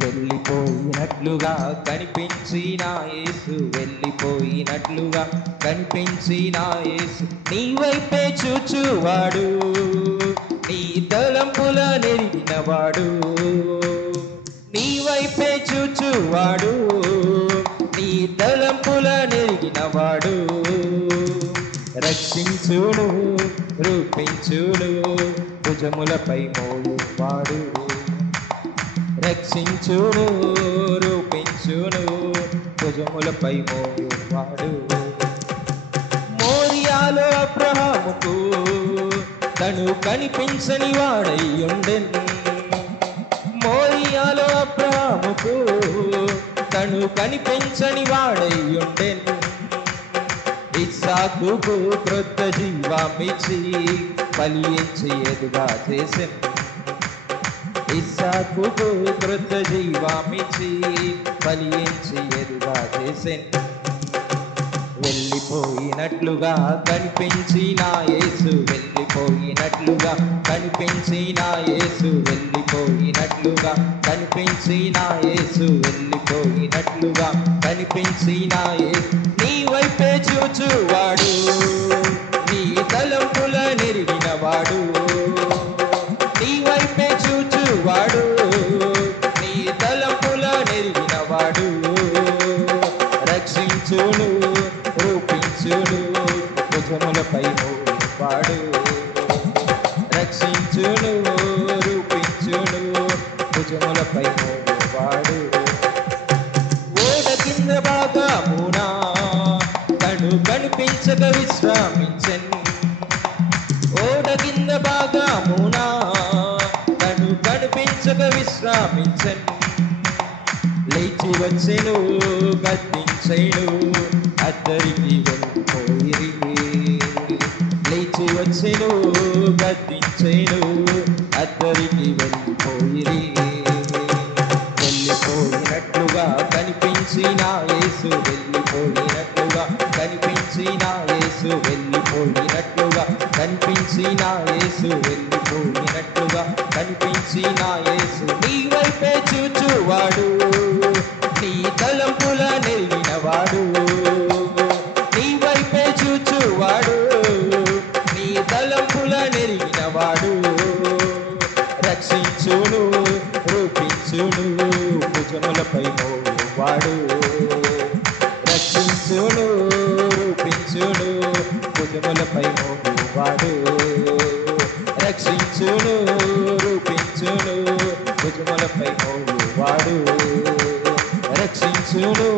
వెళ్ళిపోయినట్లుగా కనిపించిన యేసు, వెళ్ళిపోయినట్లుగా కనిపించిన యేసు, నీ వైపే చూచువాడు, నీ తలంపుల నెరిగినవాడు, నీ వైపే చూచువాడు, నీ తలంపుల నెరిగినవాడు, రక్షించును రూపించును భుజములపై మోయువాడు, రక్షించును రూపించును భుజములపై మోయువాడు. మోరియాలో అబ్రహాముకు తను కనిపించని వాడయ్యుండెన్, మోరియాలో అబ్రహాముకు తను కనిపించని వాడయ్యుండెన్, ఇస్సాకుకు క్రొత్త జీవమిచ్చి ఫలించి ఎదుగా చేసెను, ఇస్సాకుకు క్రొత్త జీవమిచ్చి ఫలించి ఎదుగా చేసెను. వెళ్ళిపోయినట్లుగా కనిపించిన యేసు, వెళ్ళిపోయినట్లుగా కనిపించిన యేసు, వెళ్ళిపోయినట్లుగా కనిపించిన యేసు, వెళ్ళిపోయినట్లుగా కనిపించిన యేసు, నీ వైపే చూచువాడు, నీ తలంపుల నెరిగినవాడు, నీ వైపే చూచువాడు, నీ తలంపుల నెరిగినవాడు, రక్షించును రూపించును భుజములపై మోయువాడు, రక్షించును రూపించును భుజములపై మోయువాడు. ఓడ కింద భాగమునా తను కనిపించక విశ్రామించెన్, ఓడ కింద భాగమునా తను కనిపించక విశ్రామించెన్, లేచి వచ్చెను గద్దించెను అద్దరికి వెళ్ళిపోయిరి, లేచి వచ్చెను గద్దించెను అద్దరికి వెళ్ళిపోయిరి. వెళ్ళిపోయినట్లుగా కనిపించిన యేసు, వెళ్ళిపోయినట్లుగా కనిపించిన యేసు, వెళ్ళిపోయినట్లుగా కనిపించిన యేసు, వెళ్ళిపోయినట్లుగా కనిపించిన యేసు, నీ వైపే చూచువాడు, నీ తలంపుల నెరిగినవాడు, నీ వైపే చూచువాడు, నీ తలంపుల నెరిగినవాడు, రక్షించును రూపించును భుజములపై మోయువాడు, రక్షించును రూపించును భుజములపై మోయువాడు, రక్షించును రూపించును భుజములపై మోయువాడు, రక్షించును